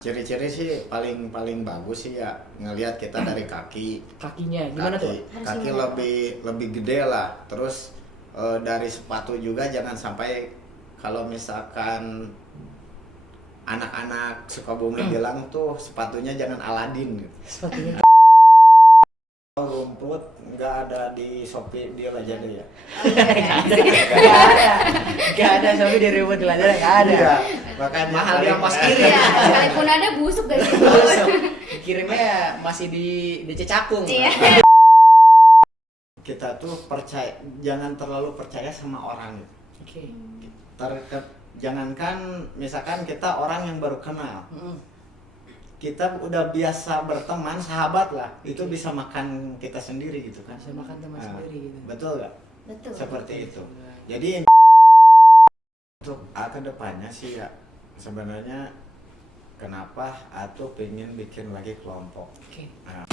Ciri-ciri sih paling bagus sih ya ngelihat kita dari kakinya gimana tuh? kaki lebih gede lah. Terus dari sepatu juga jangan sampai, kalau misalkan anak-anak Sukabumi bilang tuh sepatunya jangan Aladin gitu. Sepatunya Rumput nggak ada di Shopee deal aja deh ya. nggak ada sampai di rumput belajar nggak ada. Iya, makanya Mahal di ongkos paling- kirim. Iya, sekalipun ada busuk dari situ. Kirimnya masih di DC Cakung. Iya. Kita tuh jangan terlalu percaya sama orang gitu. Oke. Jangankan misalkan kita orang yang baru kenal, Mm. kita udah biasa berteman, sahabat lah, itu bisa makan kita sendiri gitu kan. Bisa makan teman Nah, sendiri gitu. Betul nggak? Betul. Seperti itu. Jadi untuk kedepannya sih ya, sebenarnya kenapa Atu pengen bikin lagi kelompok. Oke. Nah,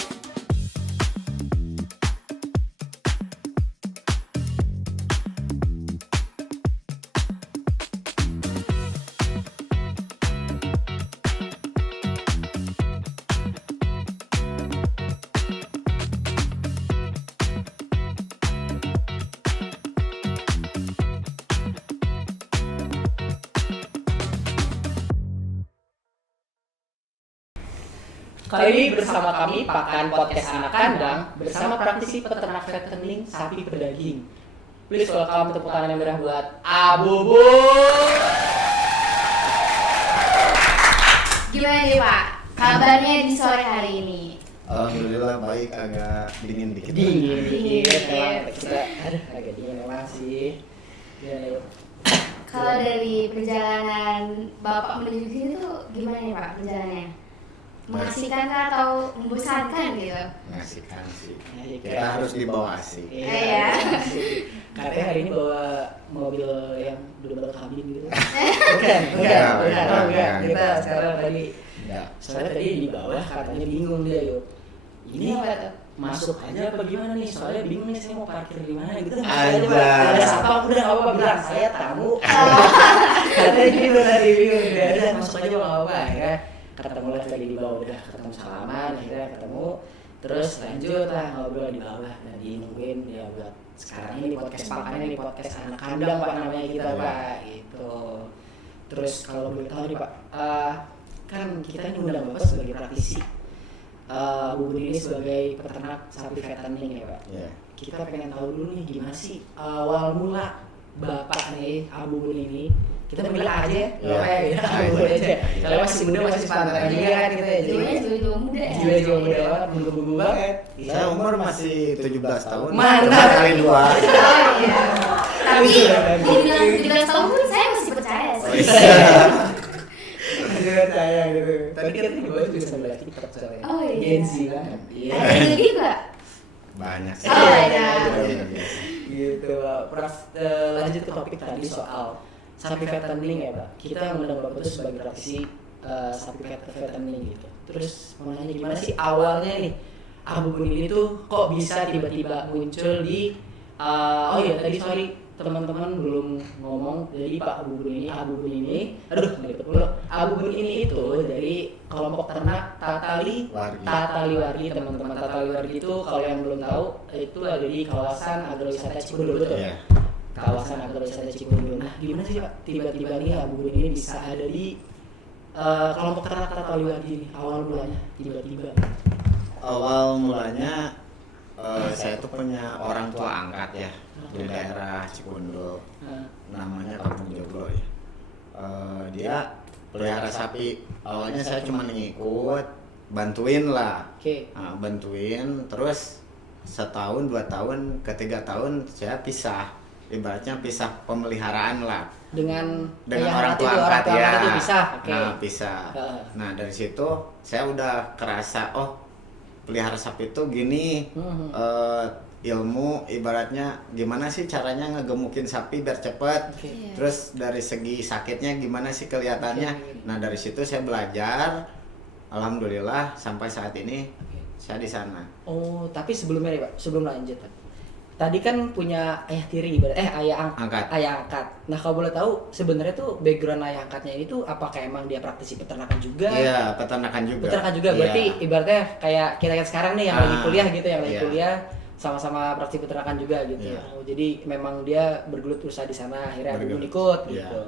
Kali ini bersama kami Pakan Podcast Anak Kandang bersama praktisi peternak fattening sapi pedaging. Please welcome tepuk tangan yang meriah buat Abubu. Gimana nih Pak? Kabarnya di sore hari ini? Alhamdulillah baik, agak dingin dikit. Dingin Dingin. emang kita agak dingin memang sih. Gimana yuk? Kalau dari perjalanan Bapak menuju sini tuh gimana nih Pak perjalanannya? Mengasihkan kah atau membosankan gitu? Mengasihkan sih. Ya, Kita harus dibawa asik. Iya. Katanya hari ini bawa mobil yang double kabin gitu. Enggak. Kita sekarang tadi Ya. soalnya tadi di bawah katanya bingung dia yuk. Ini Apa tuh? masuk aja apa gimana nih? Soalnya bingung nih saya mau parkir di mana gitu. Aja. Ada siapa udah apa bilang saya tamu. Katanya gitu tadi bingung dia ada masuk aja nggak apa-apa ya. Ketemu lah lagi di bawah udah ketemu salaman akhirnya ketemu terus lanjut lah ngobrol di bawah dan nungguin ya buat sekarang ini podcast pakannya ini podcast anak kandang Pak namanya kita Pak gitu. Terus kalau boleh tahu nih Pak, kan kita ini undang Bapak sebagai praktisi, Bubun ini sebagai peternak sapi fattening ya Pak. Ya. Kita pengen tahu dulu nih gimana sih awal mula Bapak nih Bubun ini. Kita panggil aja ya, Iya. ya, Bubun aja. Soalnya masih muda masih sepantaran juga kan kita ya. Jiwanya jiwa muda ya? Jiwa muda banget, bumbu banget. Saya umur masih 17 tahun. Mantap. Cuma kali 2. Oh iya. Tapi dibilang 17 tahun pun saya masih percaya sih. Masih percaya gitu. Tadi kan di bawah juga sambil lihat TikTok soalnya. Oh, iya. Gen Z banget. Iya. Ada yang lebih nggak? Banyak sih. Oh, iya. Gitu Pak. Prof, lanjut ke topik tadi soal sapi fattening ya Pak. Kita mengundang Bapak itu sebagai praktisi sapi fattening gitu. Terus mau nanya gimana sih awalnya nih Bubun ini tuh kok bisa tiba-tiba muncul di oh iya tadi sorry teman-teman belum ngomong. Jadi Pak Bubun ini Bubun ini Bubun ini itu dari kelompok ternak Tataliwardi teman-teman. Tataliwardi itu kalau yang belum tahu itu ada di kawasan agrowisata Cikundul betul. Iya. Kawasan agrowisata Cikundul. Nah, gimana sih Pak tiba-tiba nih Bubun ini bisa ada di kelompok ternak Tataliwardi ini awal mulanya tiba-tiba? Awal mulanya saya tuh punya orang tua angkat ya di daerah Cikundul, namanya Kampung Joglo ya. Dia pelihara sapi. Awalnya saya cuma ngikut, bantuin lah. Oke. Nah, bantuin, terus setahun, 2 tahun, ke 3 tahun saya pisah. Ibaratnya pisah pemeliharaan lah. Dengan Orang tua itu, angkat ya. itu bisa. Oke. Nah, pisah. Heeh. Nah, dari situ saya udah kerasa, oh, pelihara sapi itu gini, Mhm. ilmu ibaratnya gimana sih caranya ngegemukin sapi biar cepet. Oke. Iya. Terus dari segi sakitnya gimana sih kelihatannya. Oke. Nah, dari situ saya belajar. Alhamdulillah sampai saat ini Oke. saya di sana. Oh, tapi sebelumnya nih Pak, sebelum lanjut Pak. tadi kan punya ayah tiri ayah Angkat. angkat. Nah kalau boleh tahu sebenarnya tuh background ayah angkatnya itu apakah emang dia praktisi peternakan juga? Iya, peternakan juga. Peternakan juga, Iya. berarti ibaratnya kayak kita sekarang nih yang lagi kuliah gitu, yang lagi Iya. kuliah sama-sama praktisi peternakan juga gitu. Iya. Oh, jadi memang dia bergelut usaha di sana, akhirnya Abubun Bergelut. ikut Iya. gitu.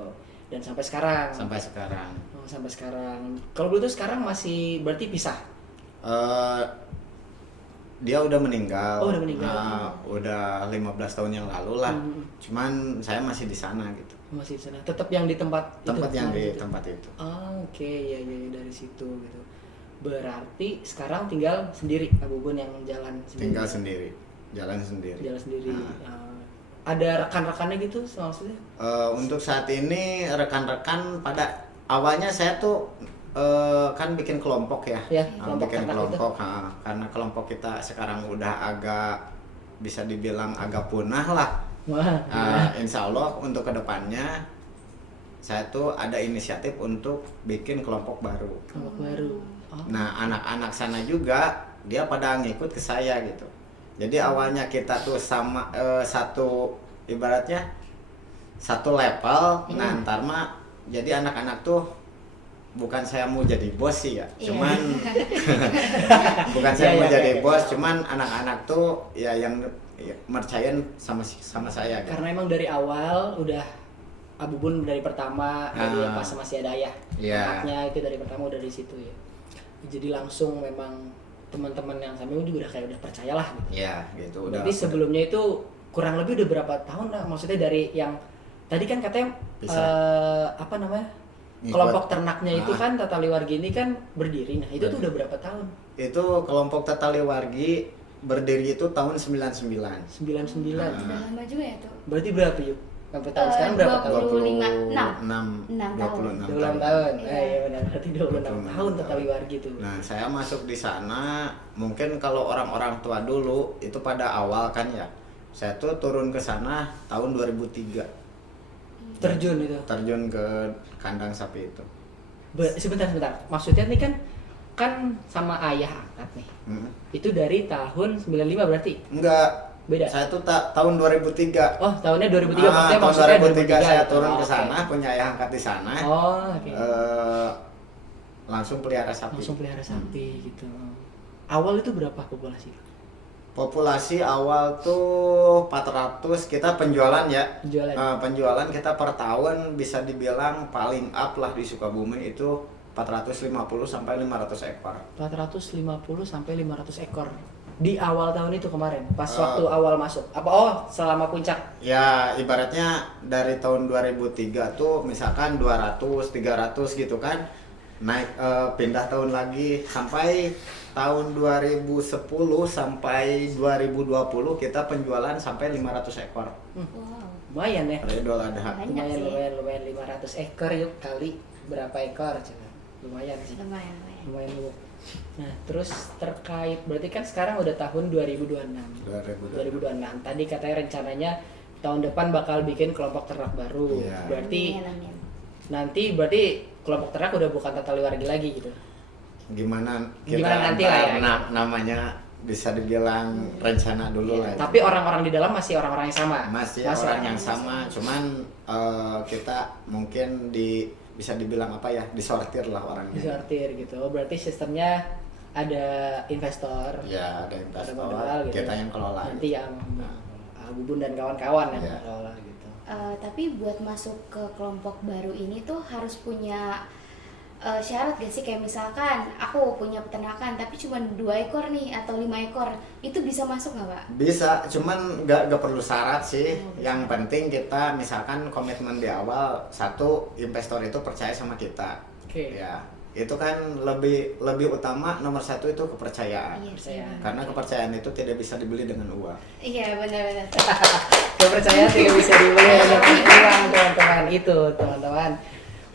Dan sampai sekarang. Sampai sekarang. Oh, sampai sekarang. Kalau dulu tuh sekarang masih berarti pisah. Dia udah meninggal. Oh, udah meninggal. Udah 15 tahun yang lalu lah. Hmm. Cuman saya masih di sana gitu. Masih di sana. Tetap yang di tempat Tempat itu. yang di gitu. tempat itu. Oh, oke, ya dari situ gitu. Berarti sekarang tinggal sendiri Abubun yang jalan sendiri. Tinggal sendiri, jalan sendiri. Jalan sendiri. Nah. Ada rekan-rekannya gitu maksudnya? Untuk saat ini rekan-rekan pada awalnya saya tuh kan bikin kelompok ya. Ya, Nah, kelompok bikin ternak kelompok, karena kelompok kita sekarang udah agak bisa dibilang agak punah lah. Wah. Insya Allah untuk kedepannya saya tuh ada inisiatif untuk bikin kelompok baru. Kelompok baru. Oh. Nah, anak-anak sana juga dia pada ngikut ke saya gitu. Jadi awalnya kita tuh sama satu ibaratnya satu level. Nah, ntar mah jadi anak-anak tuh bukan saya mau jadi bos sih ya. Iya. Cuman bukan saya Iya, mau iya, jadi iya. bos, cuman anak-anak tuh ya yang percayain sama saya gitu. Karena emang dari awal udah Abubun dari pertama dari pas masih ada ayah. Iya. Anaknya itu dari pertama udah di situ ya. Jadi langsung memang teman-teman yang sama juga udah kayak udah percayalah gitu. Iya, gitu udah. Berarti sebelumnya itu kurang lebih udah berapa tahun lah? Maksudnya dari yang tadi kan katanya Bisa. apa namanya? Ngikut. Kelompok ternaknya itu Ah. kan Tata Liwargi ini kan berdiri. Nah, itu tuh udah berapa tahun? Itu kelompok Tataliwargi berdiri itu tahun 99. 99. Udah lama juga ya tuh. Berarti berapa yuk? Sampai tahun sekarang berapa tahun? 26 26 tahun. Iya benar, berarti 26 tahun Tata tahun. Liwargi itu. Nah, saya masuk di sana mungkin kalau orang-orang tua dulu itu pada awal kan ya. Saya tuh turun ke sana tahun 2003. Terjun itu. Terjun ke kandang sapi itu. Sebentar. Maksudnya nih kan sama ayah angkat nih. Itu dari tahun 95 berarti? Enggak. Beda. Saya tuh tahun 2003. Oh, tahunnya 2003 maksudnya tahun maksudnya 2003 saya gitu. turun Oh, ke oke. sana, punya ayah angkat di sana. Oh, oke. Langsung pelihara sapi. Langsung pelihara sapi gitu. Awal itu berapa populasi? Populasi awal tuh 400, kita penjualan ya. Penjualan. Penjualan kita per tahun bisa dibilang paling up lah di Sukabumi itu 450 sampai 500 ekor. 450 sampai 500 ekor. Di awal tahun itu kemarin, pas waktu awal masuk. Selama puncak. Ya, ibaratnya dari tahun 2003 tuh misalkan 200, 300 gitu kan. Naik pindah tahun lagi sampai tahun 2010 sampai 2020 kita penjualan sampai 500 ekor. Wow. Lumayan ya. Pada Idul Adha. Banyak sih. Lumayan 500 ekor yuk kali berapa ekor coba. Lumayan sih. Lumayan. Lumayan lu. Nah, terus terkait berarti kan sekarang udah tahun 2026. 2026. Tadi katanya rencananya tahun depan bakal bikin kelompok ternak baru. Iya. Berarti Amin. nanti berarti kelompok ternak udah bukan Tata Liwargi lagi gitu. Gimana nanti lah ya. namanya bisa dibilang rencana dulu lah. Tapi orang-orang di dalam masih orang-orang yang sama. Masih orang yang sama, cuman kita mungkin bisa dibilang apa ya, disortir lah orangnya. Disortir gitu. Oh, berarti sistemnya ada investor. Ya, ada investor, modal gitu. kita yang kelola. Nanti yang Bubun dan kawan-kawan yang Iya. mengelola gitu. Tapi buat masuk ke kelompok baru ini tuh harus punya syarat gak sih? Kayak misalkan aku punya peternakan tapi cuma 2 ekor nih atau 5 ekor, itu bisa masuk nggak Pak? Bisa, cuman nggak perlu syarat sih. Oh, bisa. Yang penting kita misalkan komitmen di awal, satu, investor itu percaya sama kita. Oke. Ya, itu kan lebih utama, nomor satu itu kepercayaan. Iya sih. Percayaan. Karena kepercayaan itu tidak bisa dibeli dengan uang. Iya benar-benar. Kepercayaan tidak bisa dibeli dengan uang, teman-teman. Itu, teman-teman.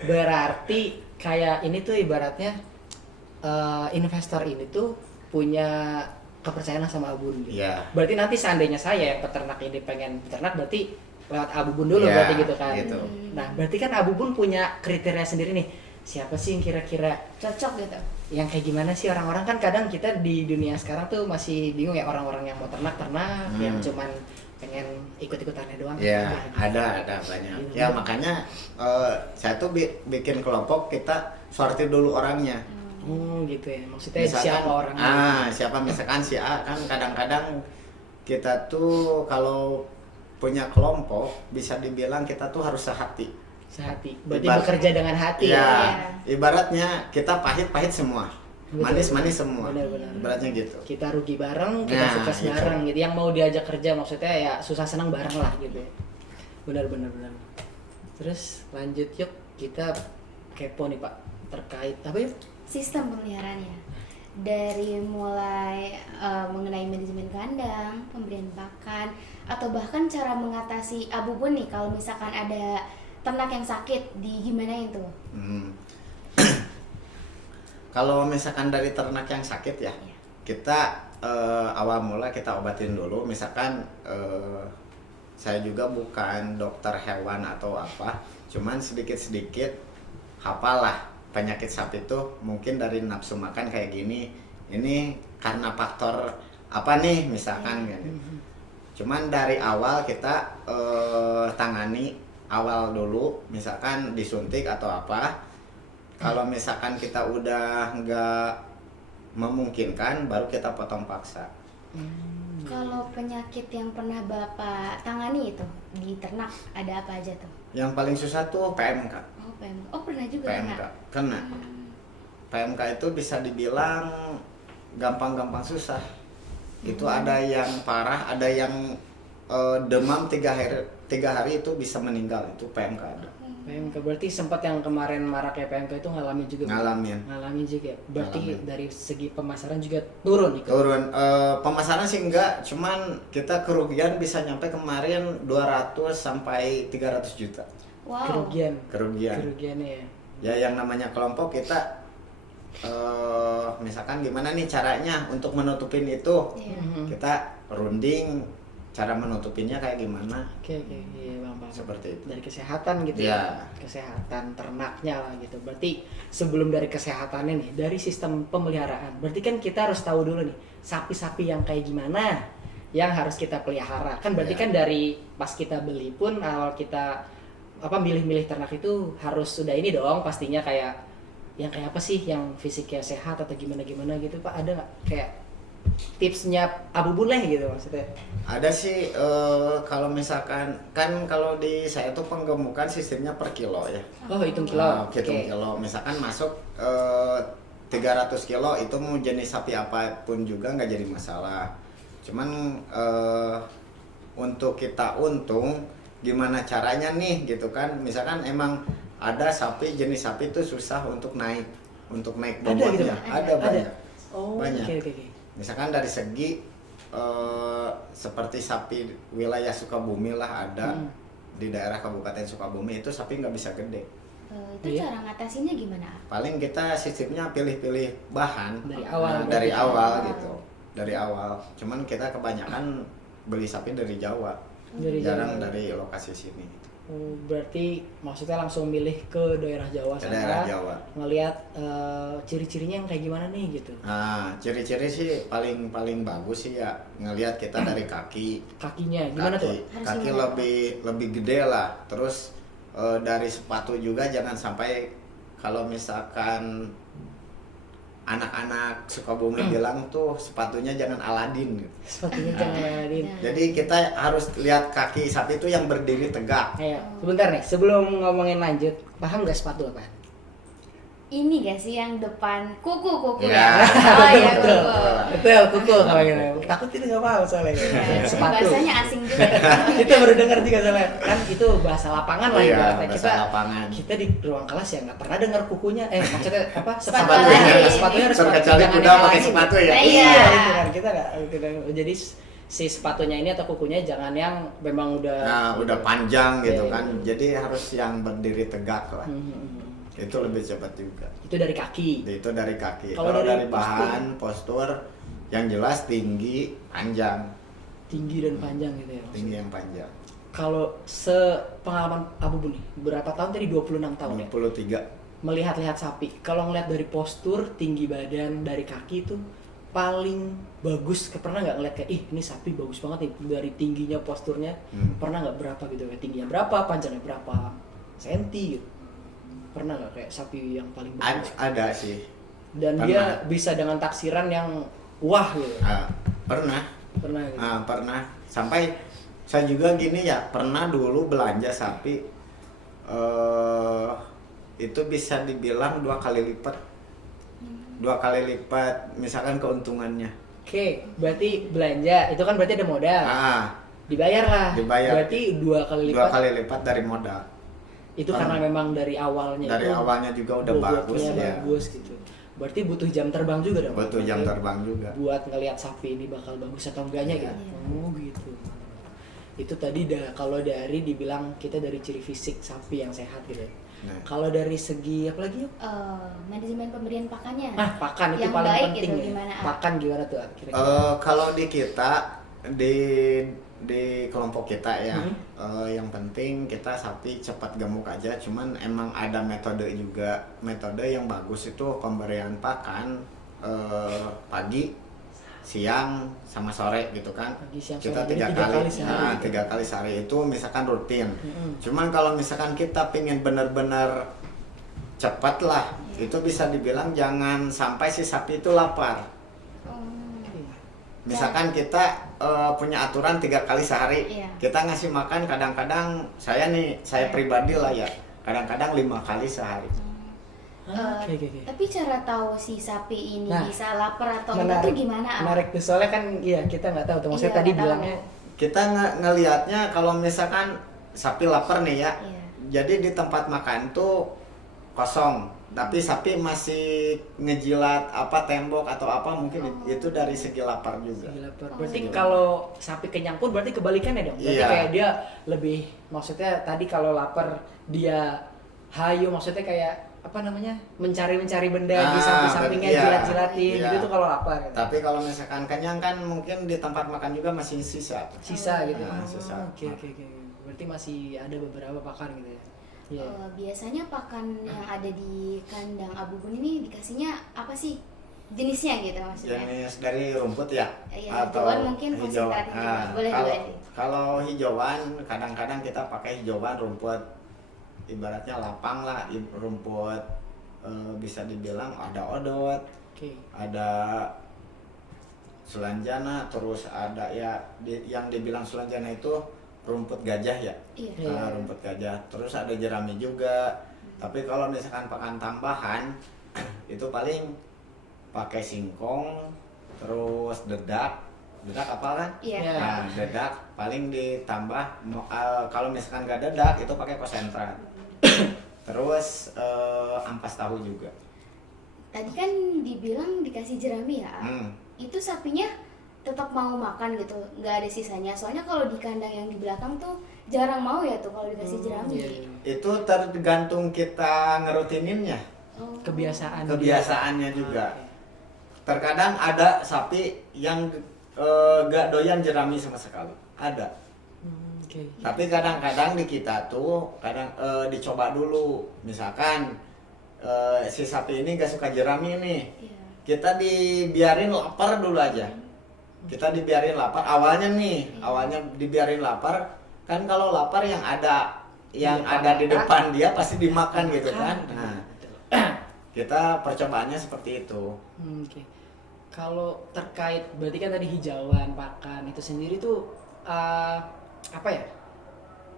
Berarti kayak ini tuh ibaratnya investor ini tuh punya kepercayaan sama Abun gitu. Iya. Berarti nanti seandainya saya yang peternak ini pengen peternak, berarti lewat Abubun dulu Iya, berarti gitu kan. gitu. Nah, berarti kan Abubun punya kriteria sendiri nih. Siapa sih yang kira-kira Cocok gitu. yang kayak gimana sih orang-orang kan kadang kita di dunia sekarang tuh masih bingung ya, orang-orang yang mau ternak yang cuman pengen ikut-ikutannya doang. Ya, Enggak. ada banyak. Gitu. Ya makanya saya tuh bikin kelompok, kita sortir dulu orangnya. Oh gitu ya, maksudnya siapa orangnya? Siapa misalkan si A, kan kadang-kadang kita tuh kalau punya kelompok bisa dibilang kita tuh harus sehati. Sehati, berarti bekerja dengan hati Ya, ya. ibaratnya kita pahit-pahit semua, Betul. manis-manis semua. Benar-benar. Ibaratnya gitu. Kita rugi bareng, kita Nah, sukses itu. bareng gitu. Yang mau diajak kerja maksudnya ya susah senang bareng lah gitu ya. Benar. Terus lanjut yuk, kita kepo nih Pak terkait apa ya? Sistem pemeliharaannya dari mulai mengenai manajemen kandang, pemberian pakan, atau bahkan cara mengatasi abubun nih kalau misalkan ada ternak yang sakit, di gimana itu? Kalau misalkan dari ternak yang sakit ya, Iya. kita awal mula kita obatin dulu. Misalkan saya juga bukan dokter hewan atau apa, cuman sedikit-sedikit hafal lah penyakit sapi itu mungkin dari nafsu makan kayak gini. Ini karena faktor apa nih misalkan kan. Cuman dari awal kita tangani awal dulu, misalkan disuntik atau apa. Kalau misalkan kita udah nggak memungkinkan, baru kita potong paksa. Kalau penyakit yang pernah Bapak tangani itu di ternak ada apa aja tuh? Yang paling susah tuh PMK. Oh, PMK. Oh, pernah juga PMK. kena? Kena. PMK itu bisa dibilang gampang-gampang susah. Itu ada yang parah, ada yang demam 3 hari itu bisa meninggal, itu PMK ada. PMK berarti sempat yang kemarin maraknya PMK itu ngalamin juga. Ngalamin juga. Berarti Ngalamin. dari segi pemasaran juga turun ikut. Turun. Pemasaran sih enggak, cuman kita kerugian bisa nyampe kemarin 200 sampai 300 juta. Wow. Kerugiannya ya. Ya yang namanya kelompok kita misalkan gimana nih caranya untuk menutupin itu. Iya. Kita runding cara menutupinnya kayak gimana. Oke, iya Bang. Seperti itu. Dari kesehatan gitu Iya. Kesehatan ternaknya lah gitu. Berarti sebelum dari kesehatannya nih, dari sistem pemeliharaan. Berarti kan kita harus tahu dulu nih, sapi-sapi yang kayak gimana yang harus kita pelihara. Kan berarti Iya. kan dari pas kita beli pun awal kita milih-milih ternak itu harus sudah ini dong pastinya kayak yang kayak apa sih yang fisiknya sehat atau gimana gitu Pak, ada nggak kayak tipsnya Abubun lah gitu maksudnya? Ada sih kalau misalkan kan kalau di saya tuh penggemukan sistemnya per kilo ya. Oh hitung kilo. Hitung Oke. kilo. Misalkan masuk 300 kilo itu mau jenis sapi apapun juga nggak jadi masalah. Cuman untuk kita untung gimana caranya nih gitu kan? Misalkan emang ada jenis sapi itu susah untuk naik Ada bobotnya. gitu, Pak? Ada banyak. Oh Banyak. oke. Misalkan dari segi seperti sapi wilayah Sukabumi lah ada di daerah Kabupaten Sukabumi itu sapi nggak bisa gede. Itu Iya. cara ngatasinnya gimana? Paling kita sistemnya pilih-pilih bahan Dari awal dari berarti. awal gitu, dari awal. Cuman kita kebanyakan beli sapi dari Jawa, Dari jarang Jawa. dari lokasi sini. Gitu. Oh, berarti maksudnya langsung milih ke daerah Jawa Ke sana, daerah Jawa. ngelihat ciri-cirinya yang kayak gimana nih gitu. Nah, ciri-ciri sih paling bagus sih ya ngelihat kita dari kaki. Kakinya gimana tuh? Harus Kaki gimana? lebih gede lah. Terus dari sepatu juga jangan sampai kalau misalkan anak-anak Sukabumi bilang tuh sepatunya jangan Aladin gitu. Sepatunya jangan ngelarin. Jadi kita harus lihat kaki sapi itu yang berdiri tegak. Ayo, sebentar nih, sebelum ngomongin lanjut, paham nggak sepatu apa? Ini gak sih yang depan kuku Ya. Oh iya, Betul. kuku. Betul, kuku kalau gitu. Takut itu nggak paham soalnya. Ya, Sepatu. bahasanya asing juga. Kita baru dengar juga soalnya. Kan itu bahasa lapangan lah Iya, ibaratnya. bahasa lapangan. Kita di ruang kelas ya nggak pernah dengar kukunya. Maksudnya apa? Sepatu Sepatunya. lagi. Sepatunya harus Terkecuali jangan kuda yang pakai lain. sepatu ya. Nah, Iya, iya. itu kan kita nggak. Jadi si sepatunya ini atau kukunya jangan yang memang udah. Nah, udah panjang gitu Iya, kan. iya. Jadi harus yang berdiri tegak lah. Hmm. Itu lebih cepat juga. Itu dari kaki. Itu dari kaki. Kalau Kalau dari dari bahan, postur yang jelas tinggi, panjang. Tinggi dan panjang gitu ya. maksudnya. Tinggi yang panjang. Kalau sepengalaman Abu Bun nih, berapa tahun tadi 26 tahun ya? 23. Melihat-lihat sapi. Kalau ngelihat dari postur, tinggi badan, dari kaki itu paling bagus? Pernah nggak ngeliat kayak, ih ini sapi bagus banget nih dari tingginya, posturnya, pernah nggak berapa gitu, kayak tingginya berapa, panjangnya berapa senti gitu? Pernah nggak kayak sapi yang paling bagus? Ada sih. Dan pernah. dia bisa dengan taksiran yang wah gitu. Pernah Gitu. Pernah sampai saya juga gini ya, pernah dulu belanja sapi itu bisa dibilang 2 kali lipat misalkan keuntungannya. Oke, berarti belanja itu kan berarti ada modal. Dibayar lah. Berarti 2 kali lipat. 2 kali lipat dari modal. Itu karena memang dari awalnya. Dari awalnya juga udah bagus ya. Bagus gitu. Berarti butuh jam terbang juga dong. Butuh jam terbang juga. Buat ngelihat sapi ini bakal bagus atau enggaknya gitu. Oh gitu. Itu tadi kalau dari dibilang kita dari ciri fisik sapi yang sehat gitu. Nah. Kalau dari segi apa lagi? Manajemen pemberian pakannya. Pakan itu yang paling baik penting gitu, ya. gimana? Pakan gimana tuh kira-kira? Kalau di kita di kelompok kita ya, yang penting kita sapi cepat gemuk aja. Cuman emang ada metode juga, metode yang bagus itu pemberian pakan pagi, siang, sama sore gitu kan. Pagi, siang, kita sore. 3 kali sehari. 3 kali sehari itu misalkan rutin. Cuman kalau misalkan kita pengen benar-benar cepat lah, itu bisa dibilang jangan sampai si sapi itu lapar. Misalkan kita punya aturan 3 kali sehari, kita ngasih makan kadang-kadang saya pribadi lah ya, kadang-kadang 5 kali sehari. Tapi cara tahu si sapi ini bisa lapar atau enggak tuh gimana? Menarik tuh, soalnya kan kita nggak tahu tuh, maksudnya tadi bilangnya kita ngelihatnya kalau misalkan sapi lapar nih ya, jadi di tempat makan tuh kosong, tapi sapi masih ngejilat tembok atau apa, mungkin itu dari segi lapar juga. Berarti kalau sapi kenyang pun berarti kebalikannya dong. Berarti kayak dia lebih, maksudnya tadi kalau lapar dia hayu, maksudnya kayak mencari benda di samping-sampingnya, jilat-jilatin gitu tuh kalau lapar gitu. Tapi kalau misalkan kenyang kan mungkin di tempat makan juga masih sisa gitu. Sisa. Oke. Berarti masih ada beberapa pakan gitu ya. Biasanya pakan yang ada di kandang Abubun ini dikasihnya apa sih jenisnya gitu maksudnya? Jenis dari rumput ya? Atau hijauan mungkin hijauan. Boleh. Kalau hijauan kadang-kadang kita pakai hijauan rumput, ibaratnya lapang lah, rumput bisa dibilang ada odot, ada sulanjana, terus ada yang dibilang sulanjana itu rumput gajah ya, rumput gajah, terus ada jerami juga. Tapi kalau misalkan pakan tambahan itu paling pakai singkong, terus dedak apa kan? Nah, dedak paling ditambah, kalau misalkan nggak dedak itu pakai konsentrat. Terus ampas tahu juga. Tadi kan dibilang dikasih jerami ya, itu sapinya tetap mau makan gitu, nggak ada sisanya. Soalnya kalau di kandang yang di belakang tuh jarang mau ya tuh kalau dikasih jerami. Itu tergantung kita ngerutininnya. Kebiasaannya juga. Terkadang ada sapi yang gak doyan jerami sama sekali. Ada. Tapi kadang-kadang di kita tuh dicoba dulu. Misalkan si sapi ini gak suka jerami nih. Kita dibiarin lapar dulu aja. Kita dibiarin lapar awalnya dibiarin lapar, kan kalau lapar yang ada di depan dia pasti dimakan gitu kan. Nah, kita percobaannya seperti itu. Kalau terkait berarti kan tadi hijauan pakan itu sendiri tuh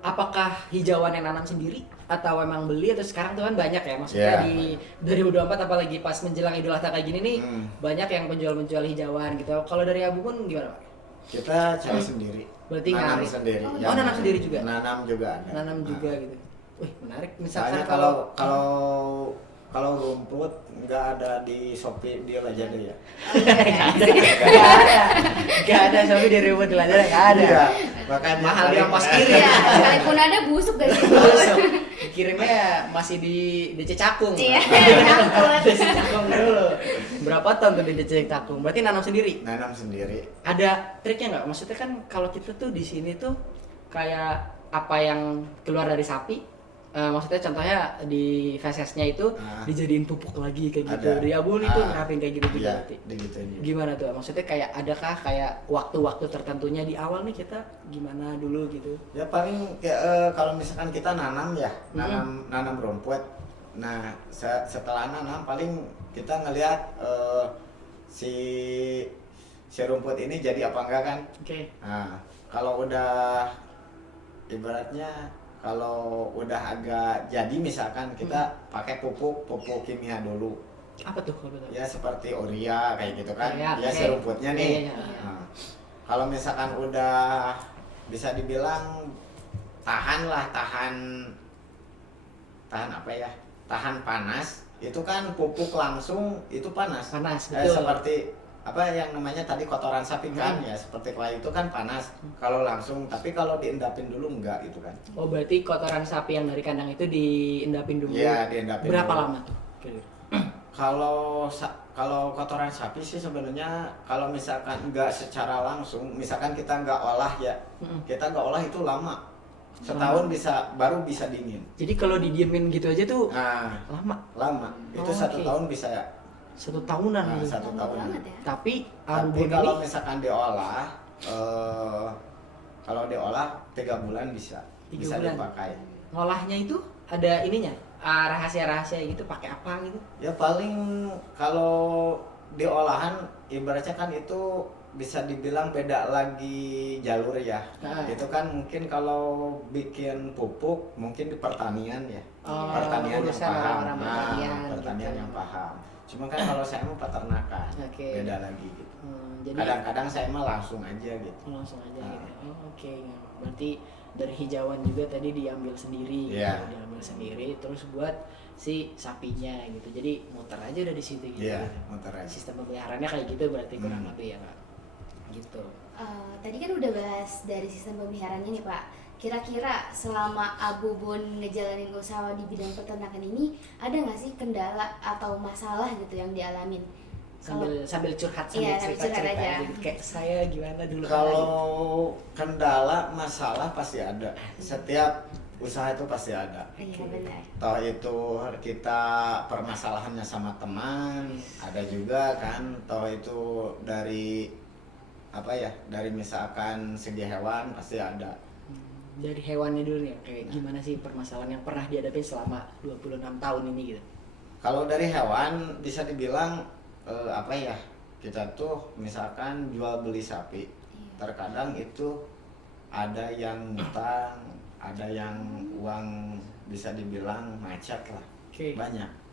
apakah hijauan yang nanam sendiri atau emang beli, atau sekarang tuh kan banyak ya, maksudnya di 2024 apalagi pas menjelang Idul Adha kayak gini nih, banyak yang penjual hijauan gitu. Kalau dari Abubun gimana Pak? Kita cari sendiri. Berarti nanam sendiri. Nanam sendiri juga. Nanam juga ada. Nanam juga gitu. Wih, menarik. Misalkan kalau rumput nggak ada di Shopee dia lah jadi ya. Gak ada Shopee di rumput di Lazada, nggak ada. Iya, makanya mahal yang pas kirim. Sekalipun ada busuk guys. Kirimnya masih di DC Cakung. Iya. DC Cakung dulu. Berapa tahun tuh di DC Cakung? Berarti nanam sendiri? Nanam sendiri. Ada triknya nggak? Maksudnya kan kalau kita tuh di sini tuh kayak apa yang keluar dari sapi, maksudnya contohnya di fesesnya itu dijadiin pupuk lagi kayak gitu. Ada. Di Abun itu nerapin kayak gitu juga Iya, berarti. digituin. Gimana tuh? Maksudnya kayak adakah kayak waktu-waktu tertentunya di awal nih kita gimana dulu gitu? Ya paling kalau misalkan kita nanam ya, nanam rumput. Nah, setelah nanam paling kita ngelihat si rumput ini jadi apa enggak kan? Oke. Nah, kalau udah ibaratnya kalau udah agak jadi misalkan kita pakai pupuk kimia dulu. Apa tuh kalau betul? Ya seperti urea kayak gitu kan. Urea, Ya oke. si rumputnya nih. Iya, iya. Nah, kalau misalkan udah bisa dibilang tahan apa ya? Tahan panas, itu kan pupuk langsung itu panas. Panas, betul. Seperti apa yang namanya tadi kotoran sapi kan ya seperti kuah itu kan panas kalau langsung, tapi kalau diendapin dulu enggak gitu kan. Oh berarti kotoran sapi yang dari kandang itu diendapin dulu. Iya, diendapin Berapa dulu. lama tuh? Kira-kira? Kalau kotoran sapi sih sebenarnya kalau misalkan enggak secara langsung, misalkan kita enggak olah ya, kita enggak olah itu lama. Setahun baru bisa dingin. Jadi kalau didiemin gitu aja tuh Nah, lama. itu Oh, 1 oke. tahun bisa ya. 1 tahunan Nah, gitu. 1 tahun. banget ya. Tapi Tapi Abun kalau ini misalkan diolah, kalau diolah 3 bulan bisa 3 bisa bulan. dipakai. ngolahnya itu ada ininya, rahasia-rahasia gitu pakai apa gitu? Ya paling kalau di olahan ibaratnya kan itu bisa dibilang beda lagi jalur ya. Itu kan mungkin kalau bikin pupuk mungkin di pertanian ya. Oh, Pertanian yang urusan paham. orang-orang Nah, pertanian pertanian gitu. yang paham. Cuma kan kalau saya mau peternakan, Oke. beda lagi gitu. Jadi Kadang-kadang saya mah langsung aja gitu. langsung aja Nah. gitu. Oh, oke. Berarti dari hijauan juga tadi diambil sendiri, Iya. gitu. Diambil sendiri terus buat si sapinya gitu. Jadi muter aja udah di situ gitu. Iya, muter aja. Sistem pemeliharaannya kayak gitu berarti kurang lebih ya, Kak. Gitu. Tadi kan udah bahas dari sistem pemeliharaannya nih Pak. Kira-kira selama Abu Bun ngejalanin usaha di bidang peternakan ini ada nggak sih kendala atau masalah gitu yang dialamin? Sambil curhat Iya, sambil sambil curhat cerita-cerita aja. gitu. Kayak saya gimana dulu Kalau kendala, masalah pasti ada. Setiap usaha itu pasti ada. Iya benar. Toh itu kita permasalahannya sama teman, ada juga kan. Toh itu dari apa ya? Dari misalkan segi hewan pasti ada. dari hewannya dulu nih, kayak gimana sih permasalahan yang pernah dihadapi selama 26 tahun ini gitu? Kalau dari hewan bisa dibilang apa ya? Kita tuh misalkan jual beli sapi, terkadang itu ada yang ngutang, ada yang uang bisa dibilang macet lah. Oke. Banyak.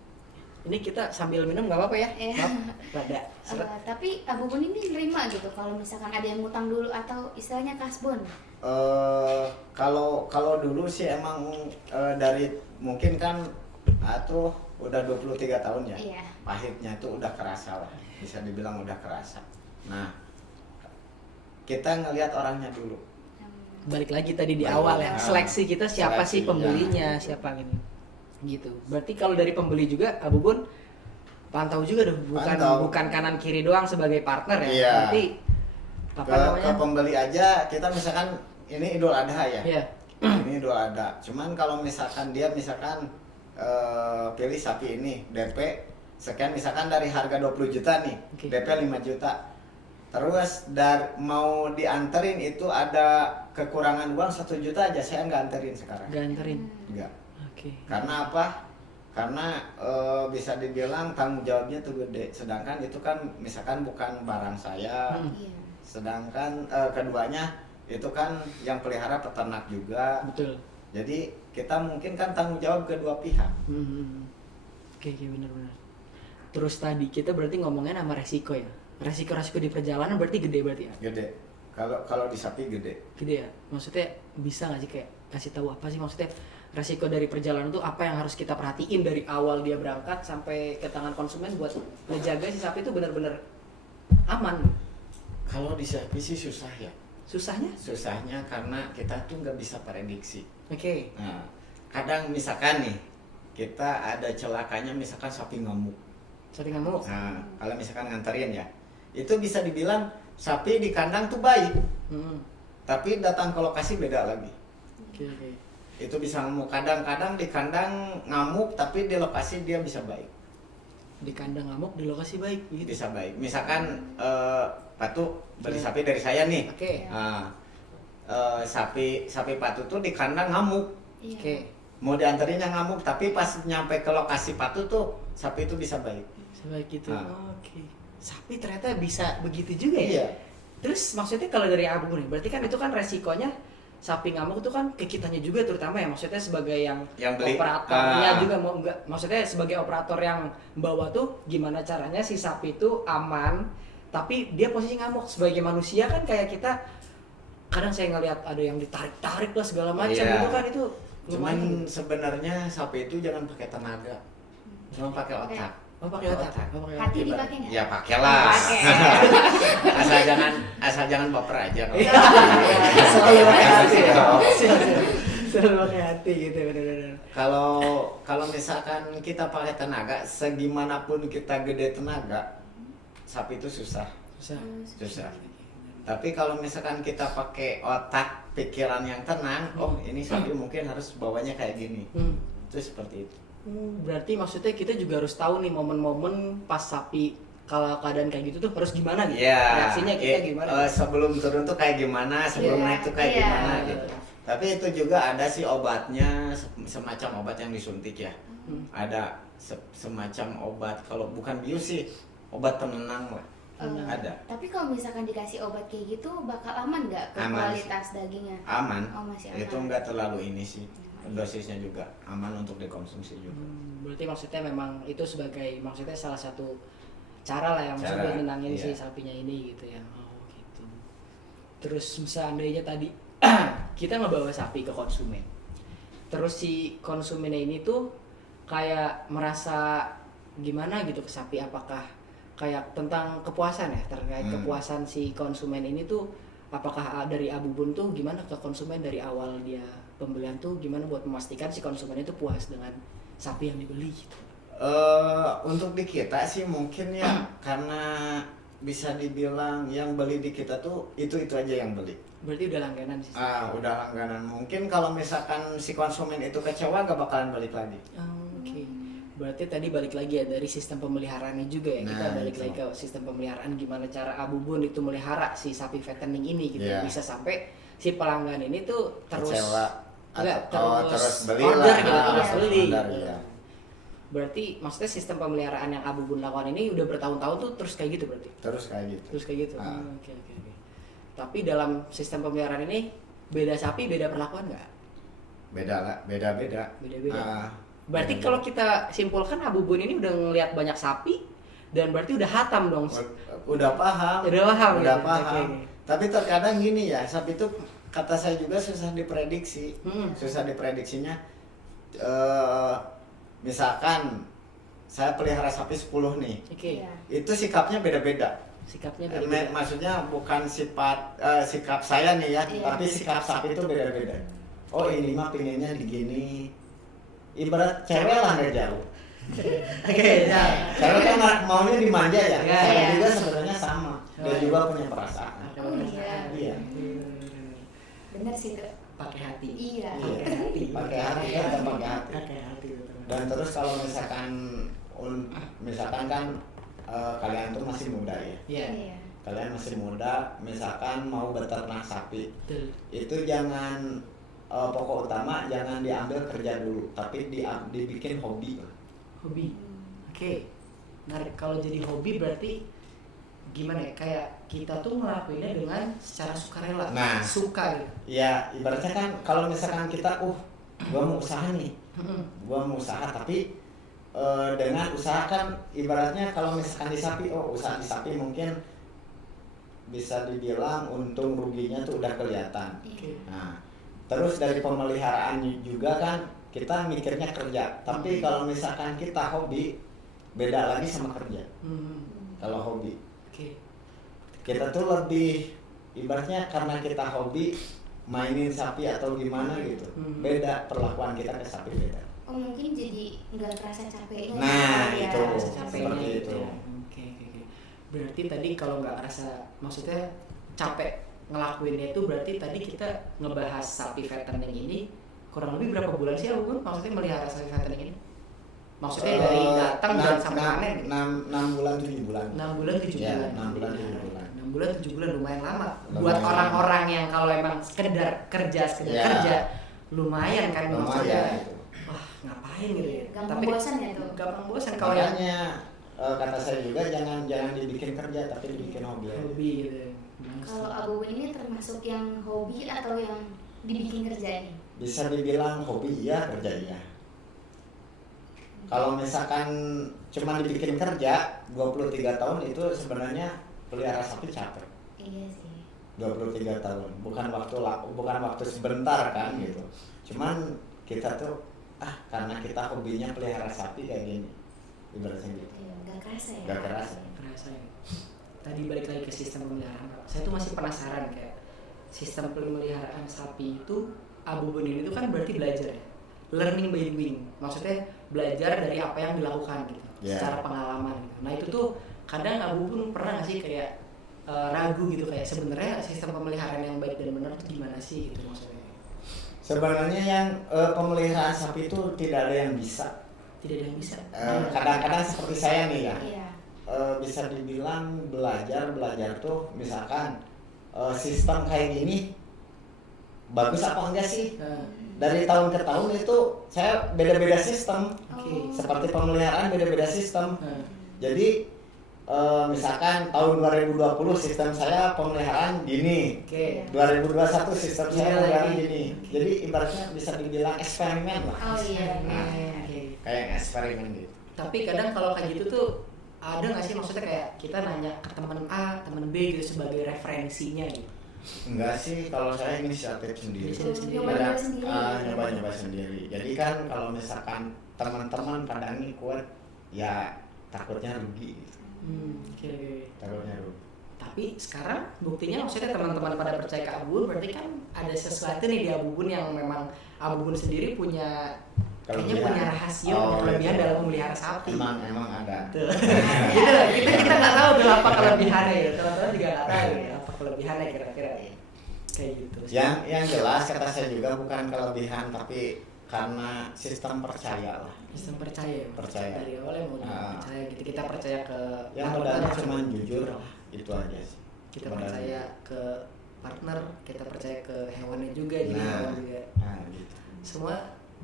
Ini kita sambil minum nggak apa-apa ya? Iya. Maaf, rada seret. Tapi Abu Bun ini nerima gitu kalau misalkan ada yang ngutang dulu atau istilahnya kasbon. Kalau dulu sih emang dari mungkin kan tuh udah 23 tahun ya. Iya. Pahitnya itu udah kerasa lah. Bisa dibilang udah kerasa. Nah, kita ngelihat orangnya dulu. Balik lagi tadi di Balik awal lagi. ya, seleksi kita siapa Seleksi, sih pembelinya, ya. siapa gitu. Berarti kalau dari pembeli juga Abu Bun pantau juga dong, Pantau. bukan kanan kiri doang sebagai partner ya. Iya. Berarti apa Ke namanya? pembeli aja kita misalkan ini Idul Adha ya. Iya. Ini Idul Adha. Cuman kalau misalkan dia misalkan pilih sapi ini DP sekian misalkan dari harga 20 juta nih, Oke. DP 5 juta. Terus mau dianterin itu ada kekurangan uang 1 juta aja, saya nggak anterin sekarang. Ganterin. Enggak. Oke. Karena apa? Karena bisa dibilang tanggung jawabnya tuh gede. Sedangkan itu kan misalkan bukan barang saya. Iya. Sedangkan keduanya itu kan yang pelihara peternak juga. Betul. Jadi kita mungkin kan tanggung jawab kedua pihak. Oke, benar-benar. Terus tadi kita berarti ngomongnya nama resiko ya. Resiko-resiko di perjalanan berarti gede berarti ya. Gede. Kalau di sapi gede. Gede ya. Maksudnya bisa nggak sih kayak kasih tahu apa sih maksudnya resiko dari perjalanan itu apa yang harus kita perhatiin dari awal dia berangkat sampai ke tangan konsumen buat ngejaga si sapi itu benar-benar aman. Kalau di sapi sih susah ya. Susahnya? Susahnya karena kita tuh nggak bisa prediksi. Oke. Nah, kadang misalkan nih kita ada celakanya misalkan sapi ngamuk. Sapi ngamuk. Nah, kalau misalkan nganterin ya, itu bisa dibilang sapi di kandang tuh baik, Hmm. tapi datang ke lokasi beda lagi. Oke. itu bisa ngamuk. Kadang-kadang di kandang ngamuk tapi di lokasi dia bisa baik. Di kandang ngamuk, di lokasi baik gitu. Bisa baik. Misalkan Patu beli sapi dari saya nih. Oke. Nah, sapi Patu tuh di kandang ngamuk. Iya. Oke. Mau diantarinya ngamuk, tapi pas nyampe ke lokasi Patu tuh sapi itu bisa baik. Bisa baik gitu. Ah. Oke. Sapi ternyata bisa begitu juga ya. Iya. Terus maksudnya kalau dari Abu nih, berarti kan itu kan resikonya sapi ngamuk itu kan ke kitanya juga terutama ya, maksudnya sebagai yang beli. operatornya juga mau enggak, maksudnya sebagai operator yang bawa tuh gimana caranya si sapi itu aman tapi dia posisi ngamuk. Sebagai manusia kan kayak kita kadang saya ngelihat ada yang ditarik-tarik lah segala macam Iya. itu kan itu Cuman lumayan. sebenarnya sapi itu jangan pakai tenaga, cuma pakai otak. Oh pakai otak. Oh, pakai Hati otak. dipakai nggak? Ya pakailah. Pakai. asal jangan baper aja. Iya. Selalu pakai hati ya. Selalu pakai hati gitu benar-benar. Kalau misalkan kita pakai tenaga, segimanapun kita gede tenaga, sapi itu susah. Susah. Tapi kalau misalkan kita pakai otak, pikiran yang tenang, oh ini sapi mungkin harus bawanya kayak gini. Itu seperti itu. Berarti maksudnya kita juga harus tahu nih momen-momen pas sapi kalau keadaan kayak gitu tuh harus gimana gitu. Ya, Reaksinya kita gimana? sebelum turun tuh kayak gimana, sebelum Iya, naik tuh kayak iya. gimana gitu. Tapi itu juga ada sih obatnya, semacam obat yang disuntik ya. Ada semacam obat, kalau bukan bius sih, obat penenang lah. Ada. Tapi kalau misalkan dikasih obat kayak gitu bakal aman nggak ke Aman. kualitas dagingnya? Aman. Oh, masih aman. Itu enggak terlalu ini sih. Dosisnya juga aman untuk dikonsumsi juga. Berarti maksudnya memang itu sebagai maksudnya salah satu cara lah yang Cara, maksudnya nenangin iya. si sapinya ini gitu ya. Oh gitu. Terus seandainya tadi kita ngebawa sapi ke konsumen. Terus si konsumennya ini tuh kayak merasa gimana gitu ke sapi, apakah kayak tentang kepuasan ya, terkait kepuasan si konsumen ini tuh apakah dari Abu Bun tuh gimana ke konsumen dari awal dia pembelian tuh gimana buat memastikan si konsumen itu puas dengan sapi yang dibeli gitu. Untuk di kita sih mungkin ya karena bisa dibilang yang beli di kita tuh itu aja yang beli. Berarti udah langganan sih. Udah langganan. Mungkin kalau misalkan si konsumen itu kecewa gak bakalan balik lagi. Oke. Berarti tadi balik lagi ya dari sistem pemeliharaannya juga ya. Kita Nah, balik itu. lagi ke sistem pemeliharaan, gimana cara Abu Bun itu melihara si sapi fattening ini gitu. Iya. Bisa sampai si pelanggan ini tuh terus Kecewa enggak, terus beli order lah. gitu, terus Iya. beli. Order, iya. Berarti maksudnya sistem pemeliharaan yang Abu Bun lakukan ini udah bertahun-tahun tuh terus kayak gitu berarti. Terus kayak gitu. Terus kayak gitu. Ah. Oke. Tapi dalam sistem pemeliharaan ini beda sapi beda perlakuan nggak? Beda. Beda-beda. Berarti beda-beda. kalau kita simpulkan Abu Bun ini udah ngelihat banyak sapi dan berarti udah hatam dong. Udah paham. Udah paham. Udah gitu. paham. Oke. Tapi terkadang gini ya, sapi itu kata saya juga susah diprediksi. Susah diprediksinya. Misalkan saya pelihara sapi 10 nih. Oke. Iya. Itu sikapnya beda-beda. Sikapnya beda. Maksudnya bukan sikap saya nih ya, Iya. tapi sikap sapi itu beda-beda. Oh ini mah pengennya digini. Ibarat cewek lah nggak jauh. Oke, ya. Cewek kan maunya dimanja ya. Iya. Saya juga sebenarnya sama. Dia juga punya perasaan. Oh iya. Iya. Bener sih tuh. Pakai hati. Iya. Iya. Pakai hati kan dan pakai hati. Pakai hati. Dan terus kalau misalkan kan kalian tuh masih muda ya. Iya. Iya. Kalian masih muda, misalkan mau beternak sapi, Betul. itu jangan pokok utama jangan diambil kerja dulu, tapi dibikin hobi. Hobi. Oke. Nah, kalau jadi hobi berarti gimana ya? Kayak kita tuh ngelakuinnya dengan secara sukarela. Nah. Suka gitu. Ya ibaratnya kan kalau misalkan kita, gua mau usaha nih, gua mau usaha tapi dengan usaha kan ibaratnya kalau misalkan di sapi, usaha di sapi mungkin bisa dibilang untung ruginya tuh udah kelihatan. Iya. Nah, terus dari pemeliharaan juga kan kita mikirnya kerja. Tapi kalau misalkan kita hobi, beda lagi sama kerja. Kalau hobi, Oke. kita tuh lebih ibaratnya karena kita hobi mainin sapi atau gimana gitu. Beda perlakuan kita ke sapi beda. Oh mungkin jadi nggak terasa capeknya. Nah, ya. itu. Capeknya Seperti gitu itu. ya. Oke. Berarti tadi kalau nggak rasa, maksudnya capek ngelakuinnya itu berarti tadi kita ngebahas sapi fattening ini kurang lebih berapa bulan sih Abu Bun maksudnya melihara sapi fattening ini? Maksudnya dari datang dan sampai panen? 6 bulan 7 bulan. 6 bulan 7 Ya, bulan. 6 bulan 7 bulan. 6 bulan 7 bulan lumayan lama. Lumayan Buat lama. orang-orang yang kalau emang sekedar kerja Ya. kerja lumayan kan Lumayan maksudnya. itu. Wah, ngapain gitu ya. Gampang bosan ya tuh. Gampang bosan kalau yang Makanya kata saya juga jangan dibikin kerja tapi dibikin hobi aja. hobi gitu. Kalau Abu Bun ini termasuk yang hobi atau yang dibikin kerja nih? Bisa dibilang hobi iya, kerja iya. Kalau misalkan cuma dibikin kerja 23 tahun itu sebenarnya pelihara sapi capek. Iya sih. 23 tahun bukan waktu sebentar kan gitu. Cuman kita tuh karena kita hobinya pelihara sapi kayak gini ibaratnya gitu. Iya, nggak kerasa ya. Nggak kerasa. Kerasa ya. Tadi balik lagi ke sistem pemeliharaan Pak. Saya tuh masih penasaran kayak sistem pemeliharaan sapi itu Abu Bun ini tuh kan berarti belajar ya. Learning by doing. Maksudnya belajar dari apa yang dilakukan gitu. Yeah. Secara pengalaman gitu. Nah, itu tuh kadang Abu Bun pernah nggak sih kayak ragu gitu kayak sebenarnya sistem pemeliharaan yang baik dan benar itu gimana sih gitu maksudnya. Sebenarnya yang pemeliharaan sapi itu tidak ada yang bisa. Tidak ada yang bisa. Kadang-kadang seperti saya nih ya. Iya. Bisa dibilang belajar tuh misalkan sistem kayak gini bagus apa enggak sih? Dari tahun ke tahun itu saya beda-beda sistem. Oke. Seperti pemeliharaan beda-beda sistem. Nah, Jadi misalkan tahun 2020 sistem saya pemeliharaan gini. Oke. 2021 sistem saya Iya pemeliharaan lagi. gini. Jadi ibaratnya bisa dibilang eksperimen lah. Oh iya. Nah, Oke. kayak eksperimen gitu. Tapi kadang kalau kayak gitu tuh ada nggak sih maksudnya kayak kita nanya ke teman A, teman B gitu sebagai referensinya gitu. Enggak sih, kalau saya inisiatif sendiri. Inisiatif sendiri. Nyoba-nyoba sendiri. Nyoba-nyoba sendiri. Jadi kan kalau misalkan teman-teman pada ngikut, ya takutnya rugi. Gitu. Oke. Takutnya rugi. Tapi sekarang buktinya maksudnya teman-teman pada percaya ke Abu Bun berarti kan ada sesuatu nih di Abu Bun yang memang Abu Bun sendiri punya kayaknya punya rahasia kelebihan dalam memelihara sapi. Emang ada. Tuh. Gitu lah, kita nggak tahu tuh apa kelebihannya ya. Teman-teman juga nggak tahu ya apa kelebihannya kira-kira kayak gitu. Yang jelas kata saya juga bukan kelebihan tapi karena sistem percaya lah. Sistem percaya. Percaya. Dari awal mau percaya gitu. Kita percaya ke Yang modalnya cuma jujur itu aja sih. Kita percaya ke partner, kita percaya ke hewannya juga jadi Nah. hewan juga. Nah, gitu. Semua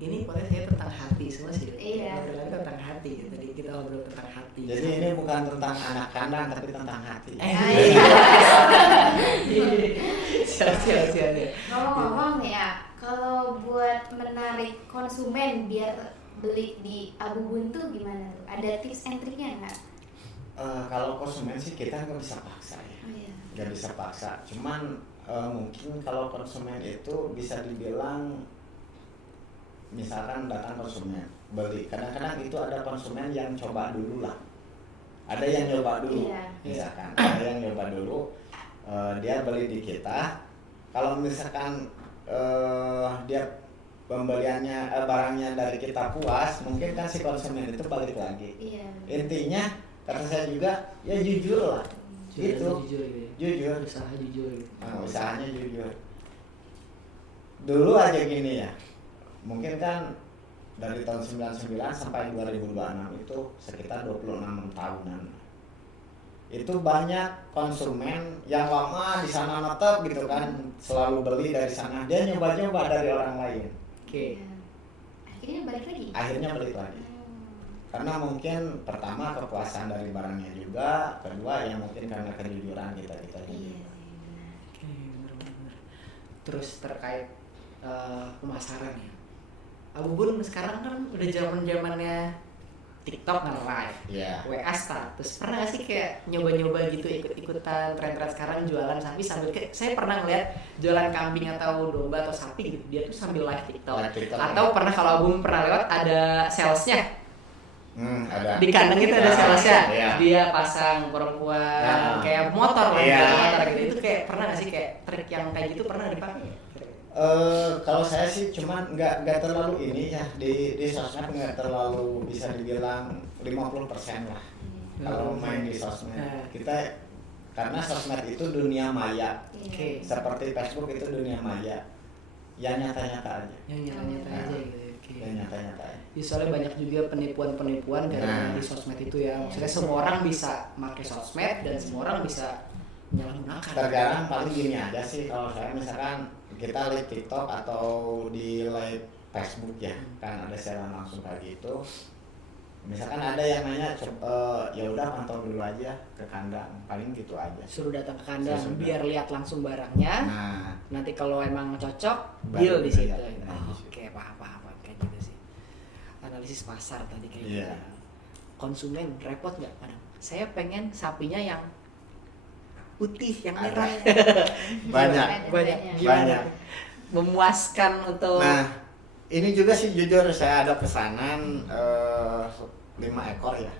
ini podcast tentang hati semua sih. Iya. Ngobrolnya tentang hati. Tadi kita ngobrol tentang hati. Jadi ini bukan tentang anak kandang tapi tentang hati. Siap. Ngomong-ngomong nih ya, kalau buat menarik konsumen biar beli di Abu Bun tuh gimana tuh? Ada tips and triknya nggak? Kalau konsumen sih kita nggak bisa paksa ya. Oh iya. Nggak bisa paksa. Cuman mungkin kalau konsumen itu bisa dibilang misalkan datang konsumen beli. Kadang-kadang itu ada konsumen yang coba dulu lah. Ada yang nyoba dulu. Iya. Misalkan ada yang nyoba dulu. Dia beli di kita. Kalau misalkan dia pembeliannya barangnya dari kita puas, mungkin kan si konsumen itu balik lagi. Iya. Intinya kata saya juga ya jujur lah. Gitu. Jujur gitu. Jujur. Usaha jujur gitu. Usahanya jujur. Dulu aja gini ya. Mungkin kan dari tahun 99 sampai 2026 itu sekitar 26 tahunan. Itu banyak konsumen yang lama di sana netep gitu kan, selalu beli dari sana. Dia nyoba-nyoba dari orang lain. Oke. Iya. Akhirnya balik lagi. Akhirnya beli lagi. Karena mungkin pertama kepuasan dari barangnya juga, kedua yang mungkin karena kejujuran kita juga. Iya sih benar. Oke, benar. Terus terkait pemasaran ya. Abu Bun sekarang kan udah zaman-zamannya TikTok kan live. Iya. WA status. Pernah gak sih kayak nyoba-nyoba gitu ikut-ikutan tren-tren sekarang jualan sapi sambil kayak saya pernah ngeliat jualan kambing atau domba atau sapi gitu. Dia tuh sambil live TikTok. Live TikTok, Atau pernah kalau Abu Bun pernah lewat ada salesnya. Ada. Di kandang itu ada salesnya. Iya. Dia pasang perempuan Nah. kayak motor lah, Iya. motor gitu. Itu kayak pernah gak sih kayak trik yang kayak gitu pernah dipakai? Kalau saya sih cuman nggak terlalu ini ya di sosmed nggak terlalu bisa dibilang 50% lah kalau main di sosmed. Kita karena sosmed itu dunia maya Oke. seperti Facebook itu dunia maya ya nyata-nyata aja. Yang nyata-nyata aja gitu. Oke. Ya nyata-nyata aja. Jadi soalnya banyak juga penipuan-penipuan Nah. dari sosmed itu ya. Maksudnya semua orang bisa pakai sosmed dan semua orang bisa menyalahgunakan. Terkadang paling gini aja sih, kalau saya misalkan kita live TikTok atau di live Facebook ya, kan ada siaran langsung kayak gitu. Misalkan ada yang nanya, ya udah pantau dulu aja ke kandang, paling gitu aja. Suruh datang ke kandang Suruh biar lihat langsung barangnya. Nah, Nanti kalau emang cocok, Baru deal di situ. lihat. Nah, di situ. Oke, paham kayak gitu sih. Analisis pasar tadi kayak Iya. gitu. Konsumen repot nggak kadang? Saya pengen sapinya yang putih, yang Ada. merah. Banyak. Banyak. Banyak. Gimana? Memuaskan untuk Nah, ini juga sih jujur saya ada pesanan 5 ekor ya.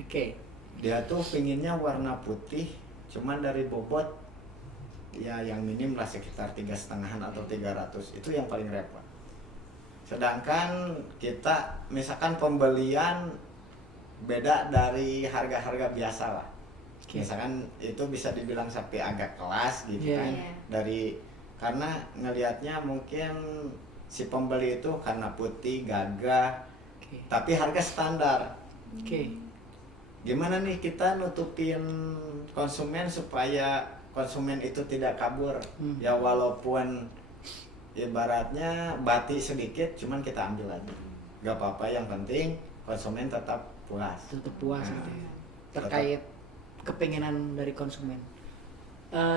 Oke. Dia tuh pinginnya warna putih, cuman dari bobot ya yang minim lah sekitar 3,5 atau 300, itu yang paling repot. Sedangkan kita misalkan pembelian beda dari harga-harga biasa lah. Misalkan itu bisa dibilang sapi agak kelas gitu Iya. kan. Iya. Karena ngelihatnya mungkin si pembeli itu karena putih, gagah, Oke. tapi harga standar. Oke. Gimana nih kita nutupin konsumen supaya konsumen itu tidak kabur? Ya walaupun ibaratnya bati sedikit, cuman kita ambil aja. Gak apa-apa, yang penting konsumen tetap puas. Tetap puas Nah, gitu ya. Terkait kepengenan dari konsumen.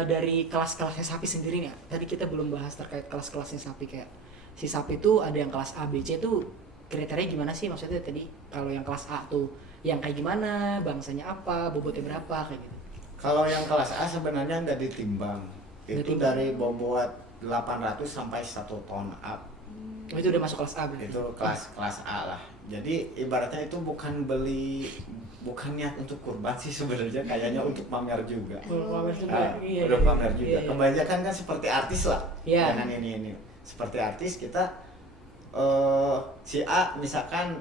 Dari kelas-kelasnya sapi sendiri nggak? Tadi kita belum bahas terkait kelas-kelasnya sapi, kayak si sapi itu ada yang kelas A, B, C tuh kriteria gimana sih? Maksudnya tadi kalau yang kelas A tuh yang kayak gimana, bangsanya apa, bobotnya berapa kayak gitu. Kalau yang kelas A sebenarnya nggak ditimbang. Nggak Itu timbang. dari bobot 800 sampai 1 ton up. Oh, itu udah masuk kelas A berarti. Itu kelas A lah. Jadi ibaratnya itu bukan niat untuk kurban sih sebenarnya, kayaknya untuk pamer juga. Pamer juga. Ah, Iya, udah iya, pamer juga. iya, iya. Kebanyakan kan seperti artis lah. Iya. Jangan ini. Seperti artis kita si A misalkan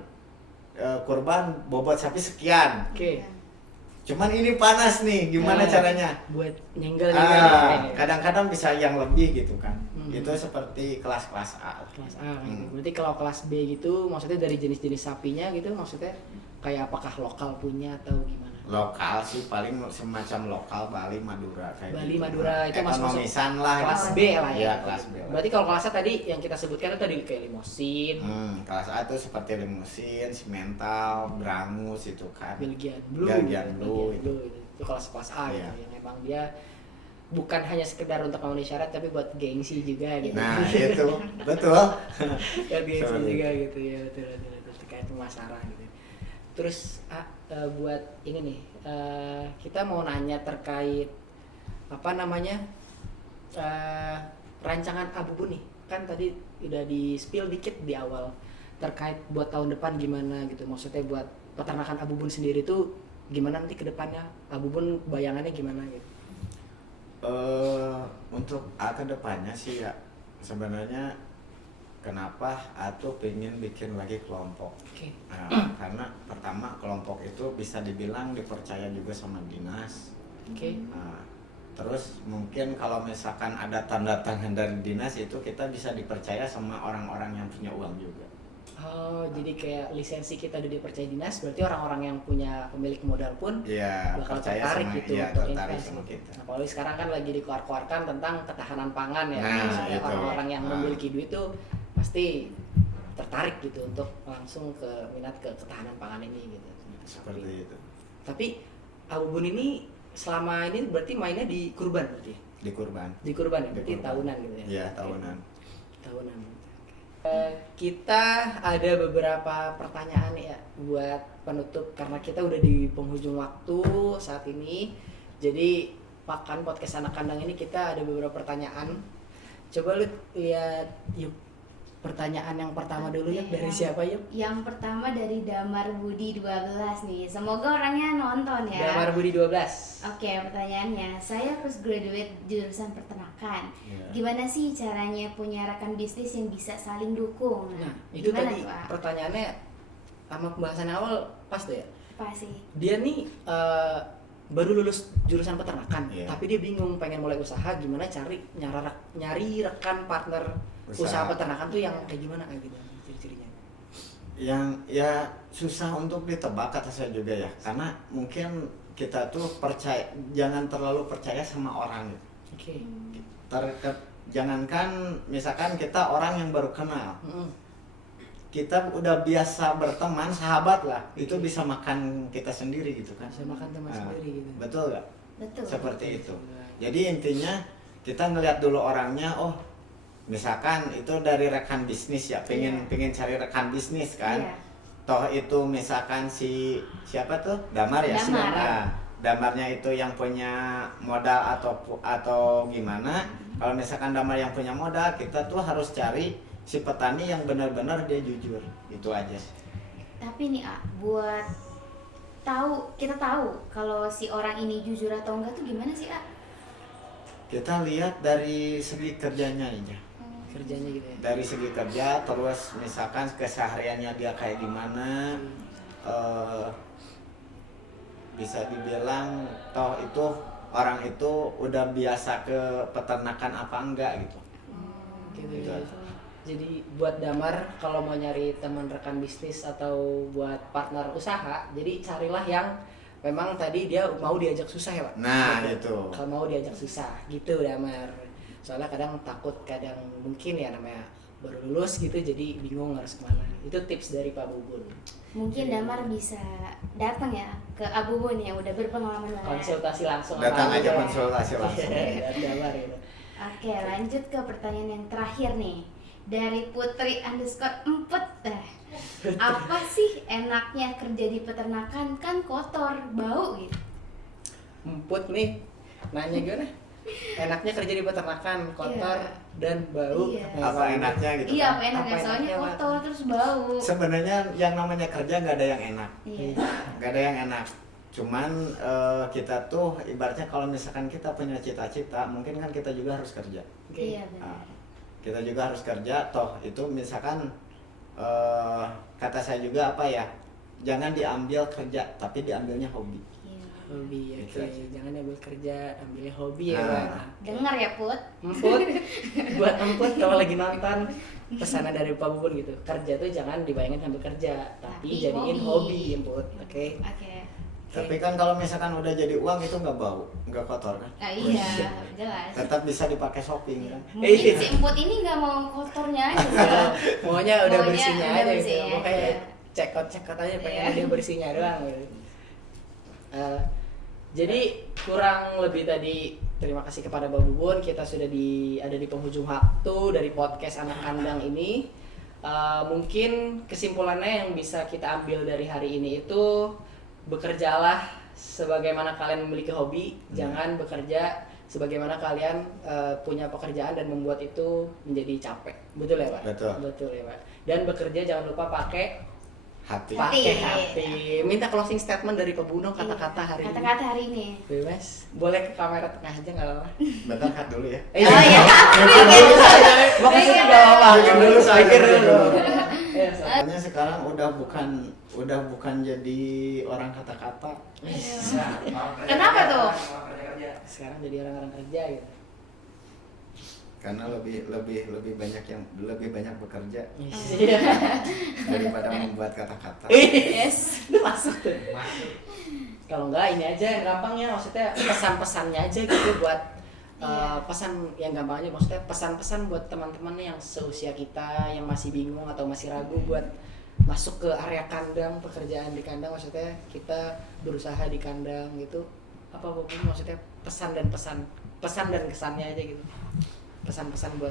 kurban bobot sapi sekian. Oke. Cuman ini panas nih, gimana Ah, caranya? Buat nyenggel Kadang-kadang bisa yang lebih gitu kan. Hmm. Itu seperti kelas-kelas A lah. Kelas A kayak gitu. Berarti kalau kelas B gitu maksudnya dari jenis-jenis sapinya gitu, maksudnya kayak apakah lokal punya atau gimana? Lokal sih paling semacam lokal Bali, Madura kayak Bali, gitu. Madura itu masuk ekonomisan lah kelas gitu. B lah ya. Iya, kelas B lah. Berarti kalau kelasnya tadi yang kita sebutkan itu tadi kayak limosin, Kelas A itu seperti limusin, simental, brangus itu kan. Belgian Blue, Belgian Blue, itu. Itu kelas A Iya. gitu, yang emang dia bukan hanya sekedar untuk memenuhi syarat tapi buat gengsi juga gitu. Nah, itu betul. Ya gengsi Seperti juga gitu ya, betul terkait pemasaran gitu. Terus buat ini nih, kita mau nanya terkait apa namanya rancangan Abubun nih, kan tadi udah di spill dikit di awal terkait buat tahun depan gimana gitu, maksudnya buat peternakan Abubun sendiri tuh gimana nanti ke depannya, Abubun bayangannya gimana gitu. Untuk ke depannya sih ya sebenarnya kenapa Atu pengen bikin lagi kelompok. Oke. Nah, karena pertama kelompok itu bisa dibilang dipercaya juga sama dinas. Oke. Nah, terus mungkin kalau misalkan ada tanda tangan dari dinas itu kita bisa dipercaya sama orang-orang yang punya uang juga. Oh, jadi kayak lisensi kita udah dipercaya dinas, berarti orang-orang yang punya pemilik modal pun Iya, bakal percaya tertarik sama gitu iya, untuk tertarik invest sama gitu. kita. Nah, apalagi sekarang kan lagi dikeluarkan tentang ketahanan pangan ya. Nah, Misalnya itu. orang-orang yang Nah. memiliki duit tuh pasti tertarik gitu untuk langsung ke minat ke ketahanan pangan ini gitu. Seperti itu. Tapi Abubun ini selama ini berarti mainnya di kurban berarti ya? Di kurban. Di kurban ya, Di berarti kurban. tahunan gitu ya? Iya, Oke. tahunan. Tahunan. Kita ada beberapa pertanyaan ya buat penutup karena kita udah di penghujung waktu saat ini. Jadi pakan podcast anak kandang ini kita ada beberapa pertanyaan. Coba lu lihat yuk pertanyaan yang pertama dulu ya dari siapa yuk? Yang pertama dari Damar Budi 12 nih. Semoga orangnya nonton ya. Damar Budi 12. Oke, pertanyaannya, saya harus graduate jurusan peternakan. Iya. Gimana sih caranya punya rekan bisnis yang bisa saling dukung? Nah, itu gimana tadi tuh, Ak? pertanyaannya sama pembahasan awal pas tuh ya. Apa sih? Dia nih baru lulus jurusan peternakan, Iya. tapi dia bingung pengen mulai usaha, gimana nyari rekan partner usaha peternakan tuh yang kayak gimana kayak gitu ciri-cirinya. Yang ya susah untuk ditebak kata saya juga ya, karena mungkin kita tuh jangan terlalu percaya sama orang gitu. Oke. Jangankan misalkan kita orang yang baru kenal, kita udah biasa berteman, sahabat lah, itu bisa makan kita sendiri gitu kan. Bisa makan teman sendiri gitu. Betul nggak? Betul. Seperti itu. Jadi intinya kita ngelihat dulu orangnya, oh misalkan itu dari rekan bisnis ya, pengen cari rekan bisnis kan. Iya. Toh itu misalkan siapa tuh? Damar ya. Damar. Nah, Damarnya itu yang punya modal atau gimana. Kalau misalkan Damar yang punya modal, kita tuh harus cari si petani yang benar-benar dia jujur. Itu aja. Tapi nih buat kita tahu kalau si orang ini jujur atau enggak tuh gimana sih Kita lihat dari segi kerjanya aja. Kerjanya gitu ya. Dari segi kerja, terus misalkan kesehariannya dia kayak gimana, bisa dibilang toh itu orang itu udah biasa ke peternakan apa enggak gitu. Gitu. Jadi buat Damar kalau mau nyari teman rekan bisnis atau buat partner usaha, jadi carilah yang memang tadi dia mau diajak susah ya Pak? Nah gitu. itu. Kalau mau diajak susah gitu Damar. Soalnya kadang takut, kadang mungkin ya namanya baru lulus gitu jadi bingung harus kemana. Itu tips dari Pak Bubun. Mungkin Damar bisa datang ya ke Abubun yang udah berpengalaman banget. Konsultasi langsung. Datang sama aja Abubun. konsultasi langsung. Damar gitu. Oke, lanjut ke pertanyaan yang terakhir nih. Dari Putri_empet. Apa sih enaknya kerja di peternakan? Kan kotor, bau gitu. Emput nih, nanya gimana? Enaknya kerja di peternakan, kotor dan bau. Iya. Apa enaknya gitu Iya, kan? apa enaknya? Apa Soalnya enaknya, kotor terus bau. Sebenarnya yang namanya kerja nggak ada yang enak. Iya. Nggak ada yang enak. Cuman kita tuh ibaratnya kalau misalkan kita punya cita-cita, mungkin kan kita juga harus kerja. Iya, benar. Nah, kita juga harus kerja, toh itu misalkan kata saya juga apa ya, jangan diambil kerja tapi diambilnya hobi. Iya. Hobi ya, Gitu oke. aja. Jangan ambil kerja, ambilnya hobi ya, Nah. Pak. Dengar ya, Put. Emput, buat Emput kalau lagi nonton pesanan dari Pak Bubun gitu. Kerja tuh jangan dibayangin sambil kerja, tapi Tapi jadiin hobi. hobi Emput, oke? Oke. Tapi kan kalau misalkan udah jadi uang itu nggak bau, nggak kotor kan? Nah, iya, jelas. Tetap bisa dipakai shopping kan? Mungkin si Emput ini nggak mau kotornya aja. Maunya udah Maunya bersihnya udah aja gitu. bersihnya Mau kayak aja. cekot aja pengen Iya. dia bersihnya doang gitu. Jadi kurang lebih tadi terima kasih kepada Mbak Bubun, kita sudah ada di penghujung waktu dari podcast Anak Kandang ini. Mungkin kesimpulannya yang bisa kita ambil dari hari ini itu bekerjalah sebagaimana kalian memiliki hobi, jangan bekerja sebagaimana kalian punya pekerjaan dan membuat itu menjadi capek. Betul ya, Pak? Betul. Ya, Pak. Dan bekerja jangan lupa pakai Hati. hati. Minta closing statement dari Pak Buno, kata-kata hari ini. Kata-kata hari ini. Bebas. Boleh ke kamera tengah aja enggak apa-apa. Bentar cut dulu ya. Oh iya. Makasih enggak apa-apa. Bikin dulu, saya Pikir bikin dulu. dulu. Iya, so. Soalnya sekarang udah bukan jadi orang kata-kata. Kenapa tuh? Sekarang jadi orang-orang kerja gitu. Karena lebih banyak bekerja Iya. daripada membuat kata-kata. Yes. Itu masuk tuh. Kalau enggak ini aja yang gampang ya, maksudnya pesan-pesannya aja gitu buat pesan yang gampang aja, maksudnya pesan-pesan buat teman-teman yang seusia kita yang masih bingung atau masih ragu buat masuk ke area kandang, pekerjaan di kandang, maksudnya kita berusaha di kandang gitu. Apa mungkin maksudnya pesan dan kesannya aja gitu. Pesan-pesan buat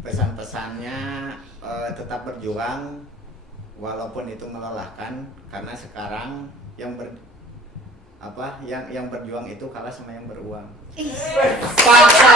Pesan-pesannya tetap berjuang walaupun itu melelahkan, karena sekarang yang berjuang itu kalah sama yang beruang. paksa